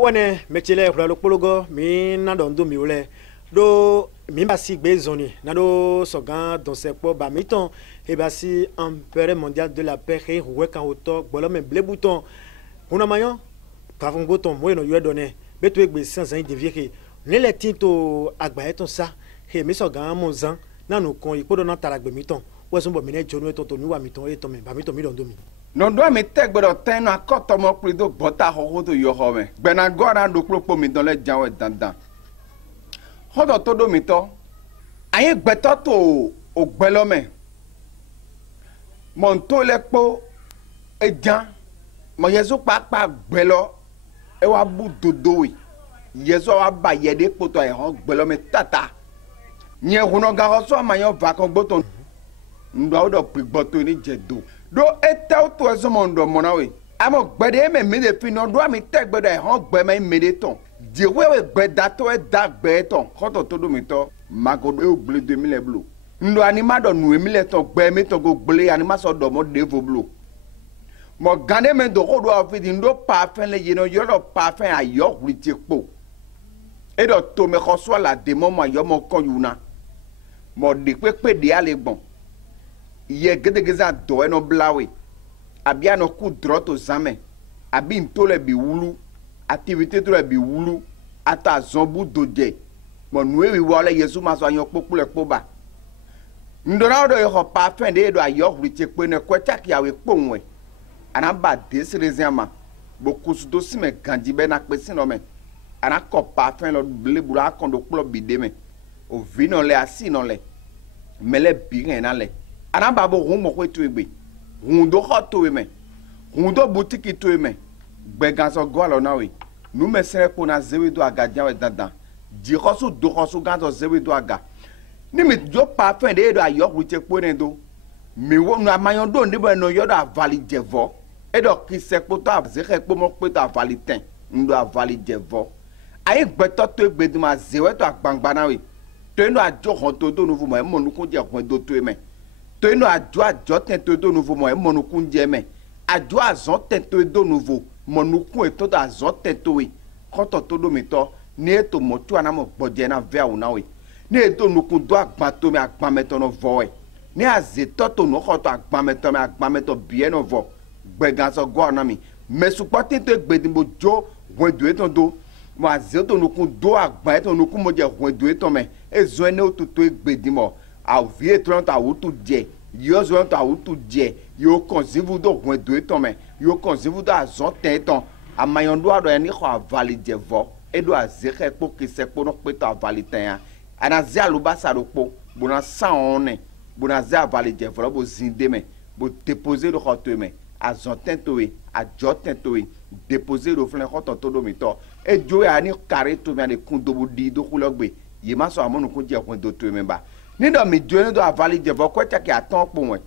One mechele kwa lokologo mi na dondo mi ole do mi basi bezoni na do sogan dans ce po ba miton e basi empire mondial de la paix et ouais kan auto bolo me ble bouton kuna mayon kavon bouton mo no yo donné beto egbe sans an de virer ne le tinto agba eton sa he mi sogan mo zan na no kon ipodo na taragbe miton wo so bo mi ne jonu eton to mi wa miton e to me ba miton mi dondo mi non do mi tek gbedo ten na koto mo prido bota ho to yo ho me gbena gora do klopo mi don le janwe dandan hodo to do mi to aye gbeto to ogbelo me mon to le po ejan mo yesu papa gbelo e wa bu dodo wi yesu wa ba yede po to e ho gbelo me tata nye Hounongan ho so mayon va kon gboton ndo do prigboto ni jedo do etel to ezomondo monawe amo gbede me me de fino do ami tek gbede han gbe me mede ton di wewe gbeda to e da gbe ton koto to do mi to magodo e ogle 2000 blo ndo anima do nu emile ton gbe me to go gle anima so do mo devo blo mo gane me do ko do afidi ndo parfum le yeno yo do parfum ayo witi po e do to me ko so la de mo yo mo kon yuna mo de pepe de ale gbon ye gedegeza do eno blawe abia no ku droto zame abi ntole bi wulu activité to bi wulu ata zombu doje mo nuewi wole yesu ma so ayan popule poba ndora do yo pa fen de do ayo rite pe ne kweta ki awe ponwe anaba desreziama bokusu do sime ganji be na pe sino me ana ko pa fen lo blebura akondo klo bide me o vino le asino le mele bi na le anaba bo humo ko tuegbe hundo hoto we me hundo boutique to me gbegan so go lo na we nu me sere po na zewe do aga jan we dandan di khosu do khosu gan so zewe do aga ni mi jo pa fen de do ayo ku che po ne do mi wo nu amayon do ni bo no yo do avali jevo e do ki se po to azeke po mo pe to avali ten ndo avali jevo ayi gbeto to egbe di ma zewe to agbangba na we to no ajo hon to do nu fu mo e mo nu ko je kon do to me to ino ajo tento do nouveau mo e monukun je me ajo azon tento do nouveau monukun e to da azon tento we koto to do mi to ni eto mo tu ana mo gboje na ve awuna we ni eto nukun do agban to me agban meto no vo we ni azeto to no koto agban meto bien no vo gbegan so go na mi mesupo tento egbedin mo jo wedu eton do mo azeto nukun do agban eton nukun mo je wedu eton me ezo ene otuto egbedin mo a vie tranta wutu je yo zo ta wutu je yo konzivu do gwen do eton me yo konzivu do azon ten ton amayon do ado eni ko avali je vo e do azeke po ki se po no pe to avali ten ya ana zi alubasa do po bona sa one bona zi avali je vo bo zinde me bo déposer do khoto me azon ten to we ajo ten to we déposer do flen khoto to do mi to e jo ya ni kare to me de kun do bo di do kulogbe ye ma so amonu ko je gwen do to me ba ni do mi joine do avali je vo kweta ki aton po won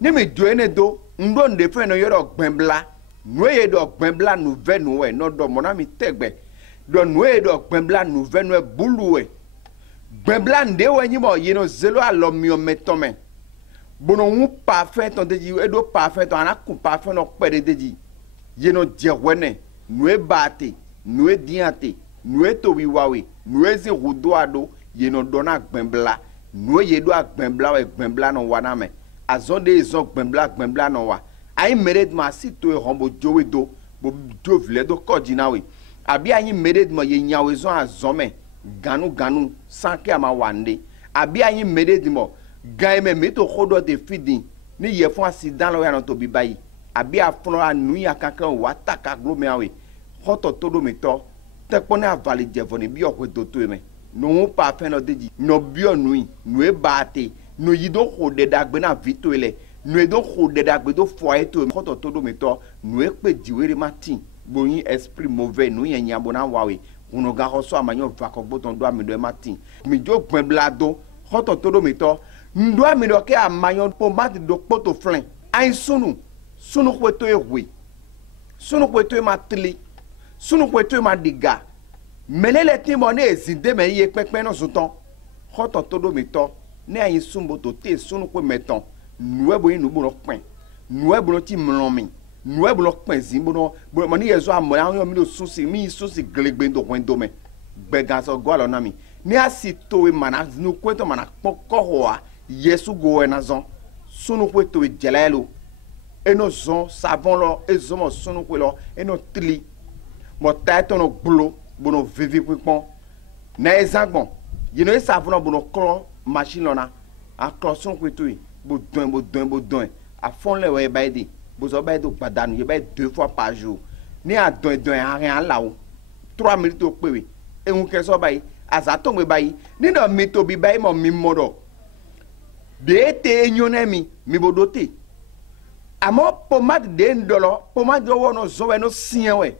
ni mi joine do ndo nde fe no yoro gbenbla noye do gbenbla nu ve nu we no do mo na mi tegbe do noye do gbenbla nu ve nu e bulu we gbenbla nde we nyi mo ye no zelo alo mi o metome bono wu parfait ton deji e do parfait ton ana ku parfait no pe deji ye no je wene nu e bate nu e diante nu e to wi wawe nu e zi rudo ado ye no dona gbenbla no ye do gbenbla we gbenbla no wana me azonde zo gbenbla no wa ai mered ma sito e hombo jowe do bo do vle do kodina we abi anyi mered mo ye nyawe zo azome ganu sanke ama wande abi anyi mered mo gaime me to khodo te fidi ni ye fon accident lo ya no to bi bayi abi afno anu ya kankan wa taka glo me awe hoto todo me to te pone avali jevoni bi okwedo to me no pa fen no deji no bio nui no e bate no yido khode dagbe na vito ele no edo khode dagbe do foye to koto todo mi to no e pe jiwere matin boyin esprit mauvais no yen yabo na wawe Hounongan ho so amanyo vako boton do ami do matin mi jo gbenbla do koto todo mi to ndo ami do ke amanyo po mat do poto flen ai sunu kweto ewe sunu kweto e matli sunu kweto e madiga melele timo ne ezinde me ye pepe no zuton khoto todo mi to ne ayin sumbo to te sunu ko meton nuwe bo yin nubo no pen nuwe bo ti mlomi nous e bolo penzi bono mani yezo amore an yo mi do susi glegbe do kwendo me gbega so go alona mi ni asito e mana nu kwento mana poko hoa yesu go na zon sunu kweto e jelelo eno zon savon lo ezomo sunu kwelo eno tri mo taito no blo bono vivi pipon na ezagbon yino e savon no bono klo machine lona a klo sunu kweto e bo don a fond le we baidi bo zo baidi gbadanu ye baidi 2 fois par jour ni a don rien là o 3 minutes o pe we ehun ke so bayi azato me bayi ni do mi to bi bayi mo mi modo de te enyone mi bodote amo pomade de ndolo pomade wo no zo we no sien we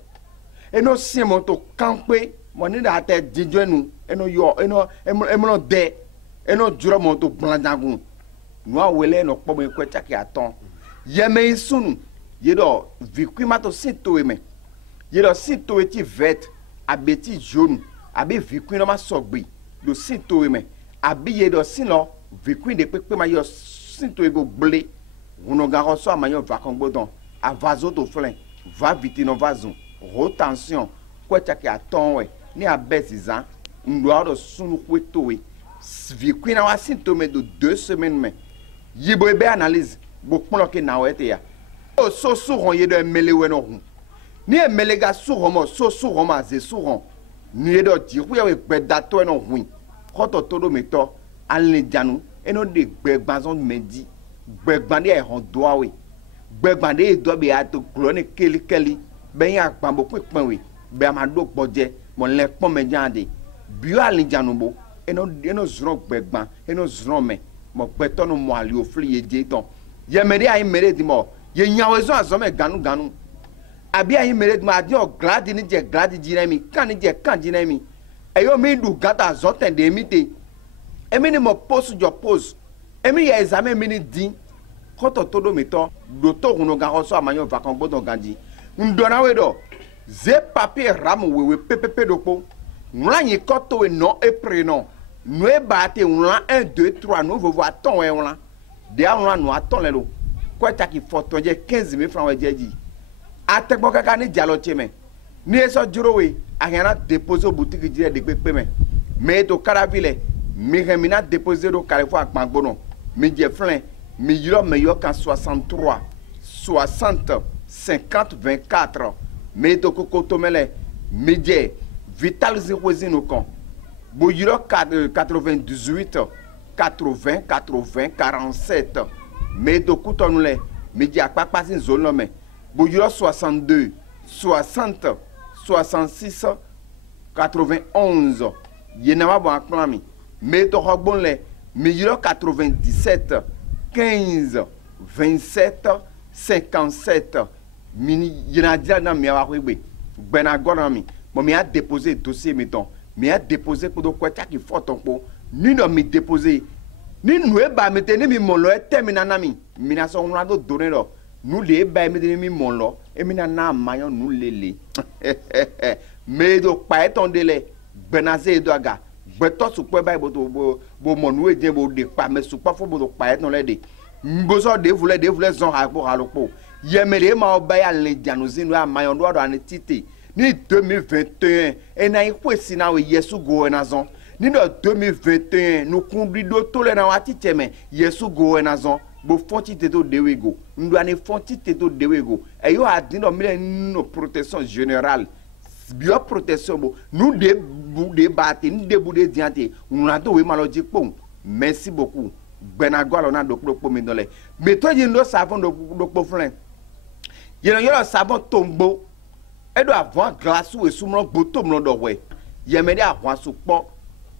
eno sien mo to kampe mo ni da te jijo enu eno yo eno de eno juro mo to blanjagun no awele no po me kwecha ki aton yeme sunu yedo vikima to sito me yedo sito eti vet abeti jaune abi vikima ma sogbe do sito me abi yedo sino vikima de pepe ma yo sito ego ble Hounongan Amagnon va kongbodon a vaso to flen va vite no vaso rotation kwecha ki aton we ni abezizan ndo do sunu kweto we vikima wa sito me do 2 semaines me yibo ebe analyse bo pon ke na wete ya o so suron ye do mele we no hu ni emele ga suron mo so suron ma ze suron ni ye do di ku ya we gbe dato no hu koto todo meto alin janu eno de gbe gbanzon mendi gbe gbande e hon do we gbe gbande e do be ato klone keli ben ya gbambo pin we be amado gboje mo le pon me jande bio alin janu bo eno zuro gbe gban eno zuro me mo peto no mo ali ofli ye je ton ye mere ayi mere di mo ye nyawe zo azome ganu abi ayi mere di mo adi o gladi ni je gladi jinemi kan ni je kan jinemi eyo mi du gata zo ten de mi te emi ni mo post jo post emi ye examen mi ni din koto todo meto do to Hounongan Amagnon va kongbodon ganji ndona we do ze papier ram wewe pepepe dopo nlanyi koto we no e prenom nous battons 1, 2, 3, nous voulons attendre. D'ailleurs, nous attendons. Quoi qu'il faut 15 000 francs. Attends, quand on est dialogué, nous sommes joués à déposer au boutique de paiement. Mais au Caraville, nous avons déposé au Californie à Magbono. Mais j'ai fait, mais il y a meilleur qu'en 63, 60, 50, 24. Mais au Cocotomele, mais j'ai vital 0 0 Bouyiro 98, 80, 47. Mais de Koutonle, mais il n'y a pas passé une zone. Mais Bouyiro 62, 60, 66, 91. Il n'y a pas bon acclamé. Mais de Rogbonle, mais il y a 97, 15, 27, 57. Il y a déjà dans mes arrêts. Benagorami. Moi, je vais déposer le dossier, mettons. Mais a déposé pour quoi qui faut ton pot ni non mi déposé ni nous ba metene mi mon lo termina na mi mina so on do donner lo nous les ba metene mi mon lo e mina na mayon nous lele mais do pa ton délai benaze do aga beto su pe ba bo mon nous e bo de pa mais su pa fo bo do pa ton le de mboso de voulait zon ha po halopo yemere ma ba ya le januzinu a mayon do an tite ni 2021 et na ikwesi na we yesu go na zon ni do 2021 nous combli do to le na wati teme yesu go na zon bo fonti teto dewego ndo ani fonti teto dewego e yo adin do mile no protection générale bio protection bo nous de battre ni de boude diante on a do we malodi pon merci beaucoup benagwa na do po mi dole mais toi je no savon do po flen yo savon tombo edo avant glace ou soumron botom lo do we yemede ahwan so po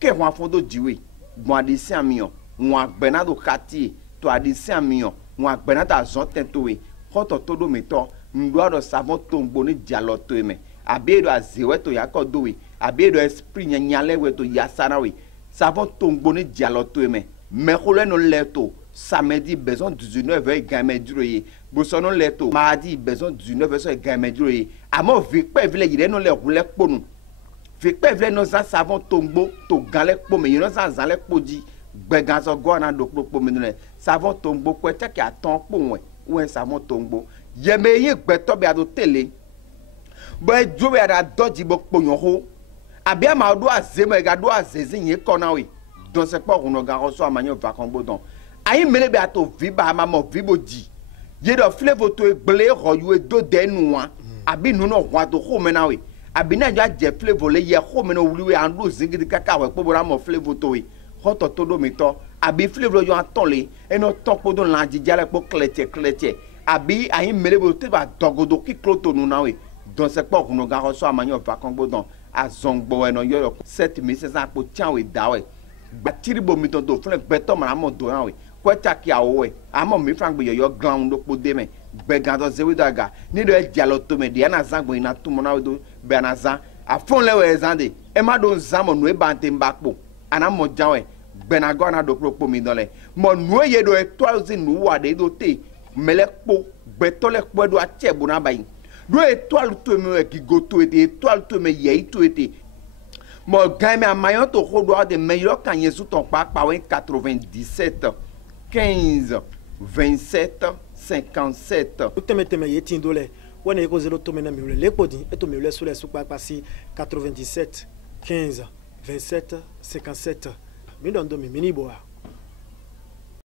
ke hwan fondo diwe bon adisi amion won agbena do kati to adisi amion won agbena ta zon tento we hoto todo meto ndo do savon tombo ni dialoto me abedo azewe to yakodo we abedo esprit nyanyale we to yasana we savon tombo ni dialoto me me khole no leto samedi besoin 19h gamin duroye bosono leto mardi besoin 19h gamin duroye amo vikpe vile yire no le roule ponu vikpe vile no za savon tombo to gale po me yino za zale poji gbeganzo go na do po me no savon tombo kwete ki aton po we savon tombo Yeme ye gbeto be ado tele. Boy jo be ada doji bo ponyo ho. Abia ma do azeme ga do azeze ye kona we. Don se po Hounongan Amagnon va kongo don. Ayi mele be ato viba ma mo vibo di. Ye do flevo to e gle royu e do de nuwa. Abi nu no roi do ho mena we. Abi na jo je flevo le ye ho mena wuli we ando zingidi kaka we po bora mo flevo to we. Hoto to do mito. Abi flevo yo atole e no topo don la jijale po klete. Abi ayi mele be te ba dogodo ki kloto nu na we. Don se po Hounongan Amagnon va kongo don. A zongbo e no yo 7500 po tian we da we. Batiri bo mi to do fun beto ma mo do na we ko ta ki awo we amo mi fran gbe yo ground do po de me gbe gan to zewe daga ni do e dialo to me de na zan gbo ina tu mo na we do be na zan a fon le we zan de e ma do zan mo no e ba nte mbakpo ana mo jan we gbe na go na do pro mi dole mo no ye do e 1000 nu wa de do te mele po gbe to le po do a chebu na bayin do e to me ki go to e to me ye to e mon gagne Amagnon to rodoir de meilleurs quand il sous ton parc par 97 15 27 57 teme yetindole wana yeko zelo to mena miule lepodi eto miule sous les sous par passi 97 15 27 57 mi dondo mi mini boa